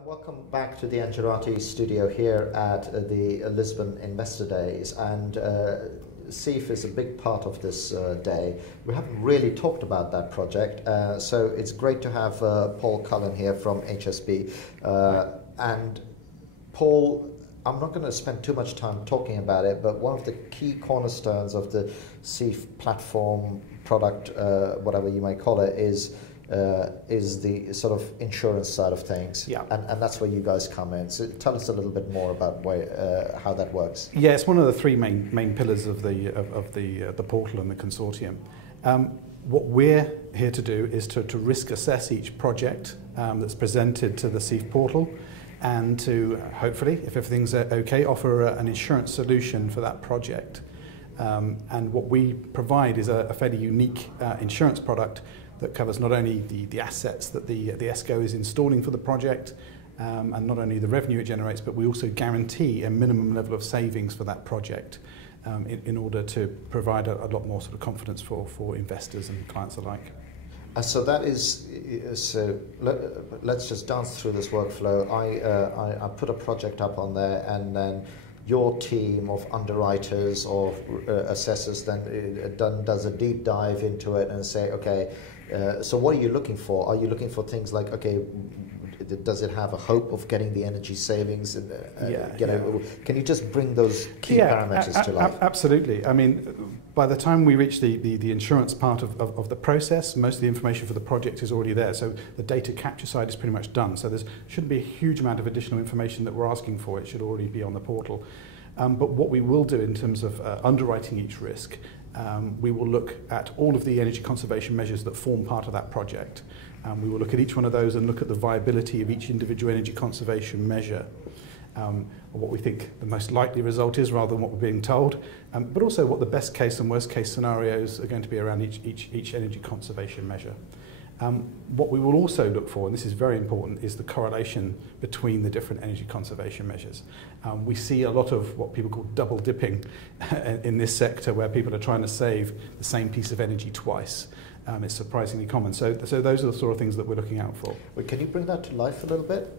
Welcome back to the Angelati studio here at the Lisbon Investor Days, and CEEF is a big part of this day. We haven't really talked about that project, so it's great to have Paul Cullum here from HSB. And Paul, I'm not going to spend too much time talking about it, but one of the key cornerstones of the CEEF platform product, whatever you may call it, is the sort of insurance side of things, and that's where you guys come in. So tell us a little bit more about how that works. Yeah, it's one of the three main pillars of the portal and the consortium. What we're here to do is to risk assess each project that's presented to the CEEF portal, and to hopefully, if everything's okay, offer an insurance solution for that project. And what we provide is a fairly unique insurance product that covers not only the assets that the ESCO is installing for the project, and not only the revenue it generates, but we also guarantee a minimum level of savings for that project in order to provide a lot more sort of confidence for investors and clients alike. So that is, so let's just dance through this workflow. I put a project up on there, and then your team of underwriters or assessors then does a deep dive into it and say, okay, so what are you looking for? Are you looking for things like, okay, does it have a hope of getting the energy savings? Can you just bring those key parameters to life? Absolutely. I mean, by the time we reach the insurance part of the process, most of the information for the project is already there. So the data capture side is pretty much done. So there shouldn't be a huge amount of additional information that we're asking for. It should already be on the portal. But what we will do in terms of underwriting each risk, we will look at all of the energy conservation measures that form part of that project. We will look at each one of those and look at the viability of each individual energy conservation measure, what we think the most likely result is rather than what we're being told, but also what the best case and worst case scenarios are going to be around each energy conservation measure. What we will also look for, and this is very important, is the correlation between the different energy conservation measures. We see a lot of what people call double dipping in this sector, where people are trying to save the same piece of energy twice. It's surprisingly common. So those are the sort of things that we're looking out for. Well, can you bring that to life a little bit?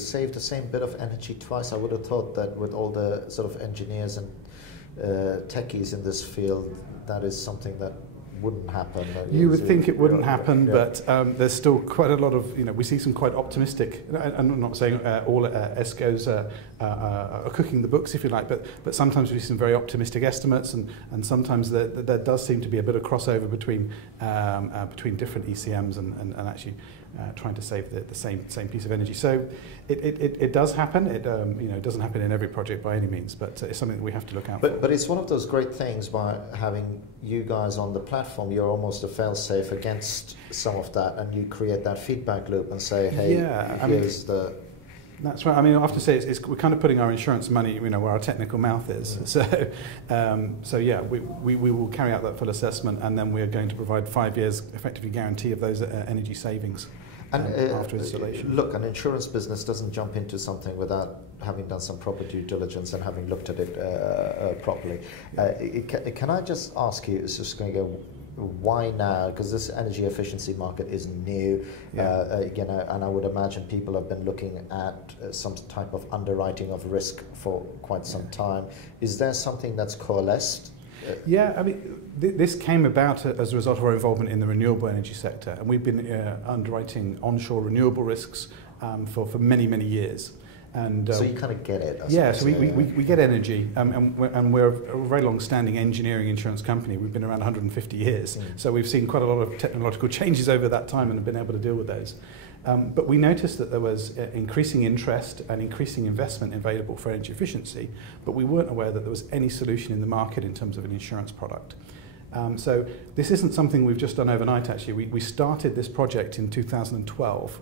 Save the same bit of energy twice? I would have thought that with all the sort of engineers and techies in this field, that is something that wouldn't happen. You would think it wouldn't happen, but there's still quite a lot of, we see some quite optimistic, and I'm not saying all ESCOs are cooking the books, if you like, but sometimes we see some very optimistic estimates, and sometimes there does seem to be a bit of crossover between different ECMs and actually trying to save the same piece of energy. So it does happen. It doesn't happen in every project by any means, but it's something that we have to look out for. But it's one of those great things by having you guys on the platform. You're almost a fail-safe against some of that, and you create that feedback loop and say, hey, here's the... That's right. I mean, I have to say, we're kind of putting our insurance money, where our technical mouth is. So yeah, we will carry out that full assessment, and then we are going to provide 5 years effectively guarantee of those energy savings. And after installation. Look, an insurance business doesn't jump into something without having done some proper due diligence and having looked at it properly. Can I just ask you, it's just going to go, why now? Because this energy efficiency market is new, and I would imagine people have been looking at some type of underwriting of risk for quite some time. Is there something that's coalesced? Yeah, I mean, this came about as a result of our involvement in the renewable energy sector, and we've been underwriting onshore renewable risks for many, many years. And so you kind of get it. So we get energy, and we're a very long-standing engineering insurance company. We've been around 150 years, so we've seen quite a lot of technological changes over that time and have been able to deal with those. But we noticed that there was increasing interest and increasing investment available for energy efficiency, but we weren't aware that there was any solution in the market in terms of an insurance product. So this isn't something we've just done overnight, actually. We started this project in 2012,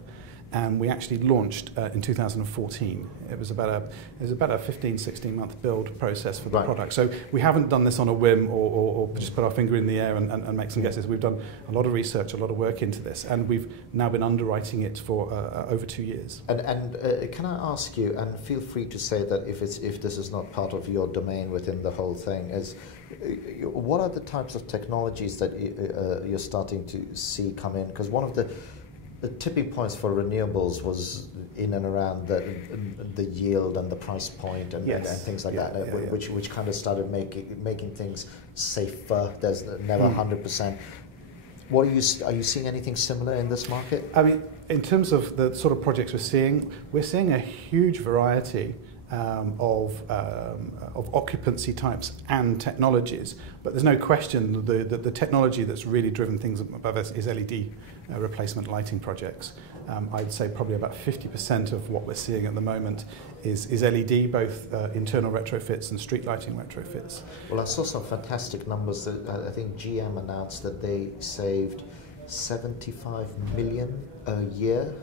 and we actually launched in 2014. It was about a 15, 16 month build process for the product. So we haven't done this on a whim or just put our finger in the air and make some guesses. We've done a lot of research, a lot of work into this, and we've now been underwriting it for over 2 years. And can I ask you, and feel free to say that if this is not part of your domain within the whole thing, is what are the types of technologies that you're starting to see come in? Because one of the tipping points for renewables was in and around the yield and the price point and things like that, which kind of started making things safer. There's never 100%. Are you seeing anything similar in this market? I mean, in terms of the sort of projects we're seeing a huge variety of occupancy types and technologies, but there's no question the technology that's really driven things above us is LED replacement lighting projects. I'd say probably about 50% of what we're seeing at the moment is LED, both internal retrofits and street lighting retrofits. Well, I saw some fantastic numbers that I think GM announced that they saved 75 million a year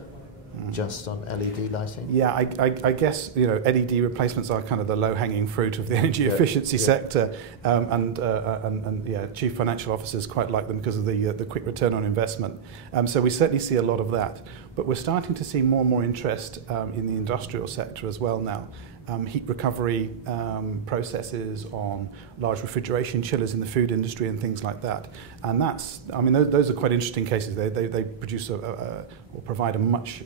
just on LED lighting. Yeah, I guess LED replacements are kind of the low-hanging fruit of the energy efficiency sector, and chief financial officers quite like them because of the quick return on investment. So we certainly see a lot of that, but we're starting to see more and more interest in the industrial sector as well now. Heat recovery processes on large refrigeration chillers in the food industry and things like that. And those are quite interesting cases. They produce or provide a much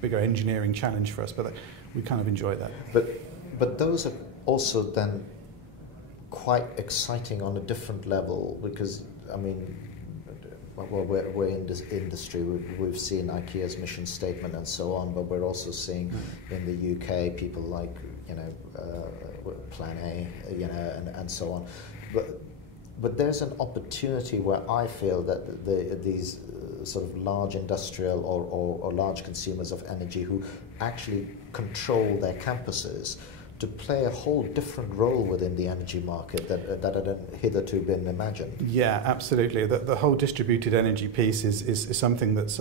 bigger engineering challenge for us, but we kind of enjoy that. But those are also then quite exciting on a different level because, I mean, well, we're in this industry. We've seen IKEA's mission statement and so on, but we're also seeing in the UK people like Plan A, and so on. But there's an opportunity where I feel that these sort of large industrial or large consumers of energy who actually control their campuses to play a whole different role within the energy market that had hitherto been imagined. Yeah, absolutely. The whole distributed energy piece is something that's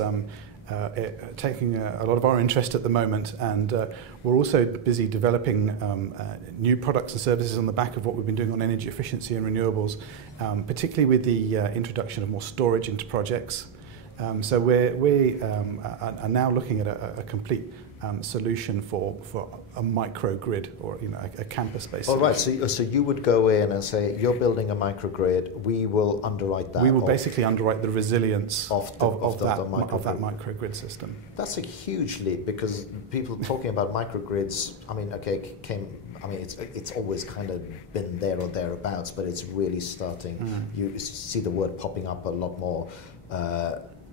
taking a lot of our interest at the moment, and we're also busy developing new products and services on the back of what we've been doing on energy efficiency and renewables, particularly with the introduction of more storage into projects. So we are now looking at a complete solution for a microgrid or a campus-based solution. All right, so you would go in and say, you're building a microgrid, we will underwrite that. We will basically underwrite the resilience of that microgrid system. That's a huge leap because people talking about microgrids, I mean, it's always kind of been there or thereabouts, but it's really starting. You see the word popping up a lot more.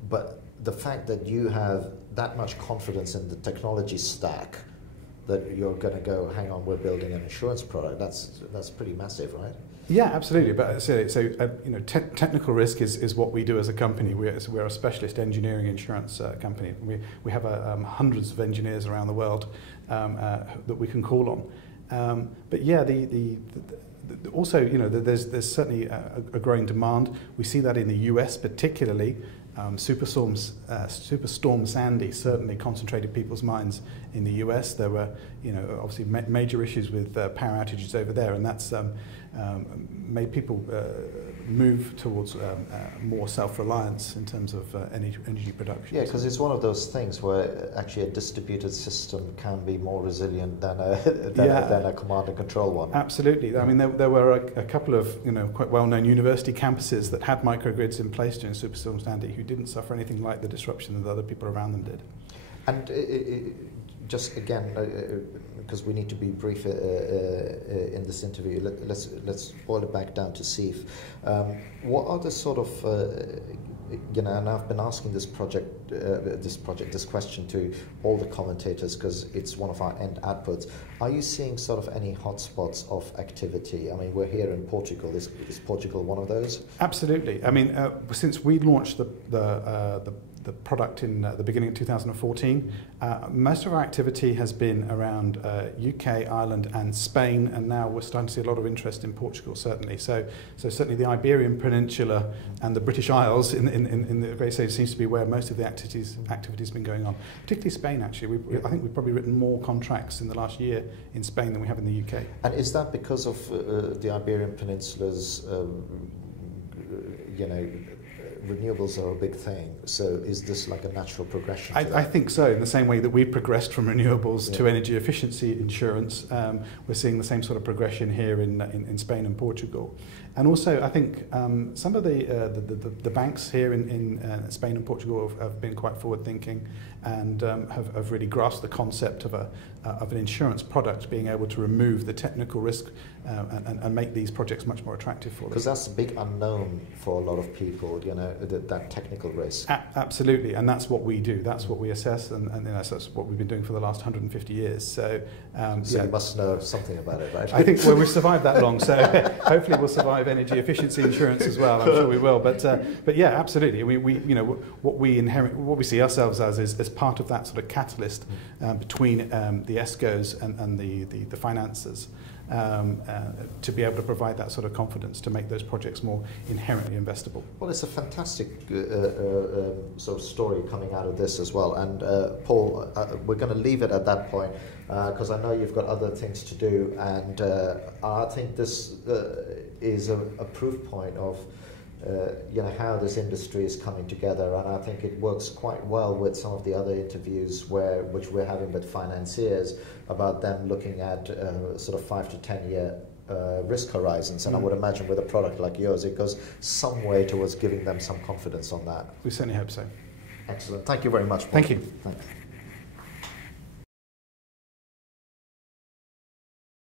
But the fact that you have that much confidence in the technology stack that you're going to go, hang on, we're building an insurance product, that's pretty massive, right? Yeah, absolutely. But technical risk is what we do as a company. We're a specialist engineering insurance company. We have hundreds of engineers around the world that we can call on. But yeah, also, there's certainly a growing demand. We see that in the US particularly. Superstorm Sandy certainly concentrated people's minds in the US. There were, obviously major issues with power outages over there, and that's made people move towards more self-reliance in terms of energy production. Yeah, because it's one of those things where actually a distributed system can be more resilient than a command and control one. Absolutely. I mean, there were a couple of quite well-known university campuses that had microgrids in place during Superstorm Sandy who didn't suffer anything like the disruption that other people around them did. And just again, because we need to be brief in this interview, let's boil it back down to SEEF. What are the sort of, and I've been asking this question to all the commentators because it's one of our end outputs. Are you seeing sort of any hotspots of activity? I mean, we're here in Portugal. Is Portugal one of those? Absolutely. I mean, since we launched the product in the beginning of 2014. Most of our activity has been around UK, Ireland and Spain, and now we're starting to see a lot of interest in Portugal, certainly. So certainly the Iberian Peninsula and the British Isles in the Great States seems to be where most of the activities have been going on, particularly Spain, actually. I think we've probably written more contracts in the last year in Spain than we have in the UK. And is that because of the Iberian Peninsula's, renewables are a big thing, so is this like a natural progression? I think so, in the same way that we progressed from renewables to energy efficiency insurance. We're seeing the same sort of progression here in Spain and Portugal. And also, I think some of the banks here in Spain and Portugal have been quite forward-thinking, and have really grasped the concept of an insurance product being able to remove the technical risk and make these projects much more attractive for them. Because that's a big unknown for a lot of people, you know, that technical risk. Absolutely, and that's what we do. That's what we assess, and you know, so that's what we've been doing for the last 150 years. So you must know something about it, right? I think we've survived that long, so hopefully we'll survive energy efficiency insurance as well. I'm sure we will. But yeah, absolutely. We you know, what we see ourselves as part of that sort of catalyst between the ESCOs and the financiers. To be able to provide that sort of confidence to make those projects more inherently investable. Well, it's a fantastic sort of story coming out of this as well. And Paul, we're going to leave it at that point because I know you've got other things to do, and I think this is a proof point of you know, how this industry is coming together, and I think it works quite well with some of the other interviews which we're having with financiers about them looking at sort of 5 to 10 year risk horizons, and I would imagine with a product like yours it goes some way towards giving them some confidence on that. We certainly hope so. Excellent. Thank you very much, Paul. Thank you. Thanks.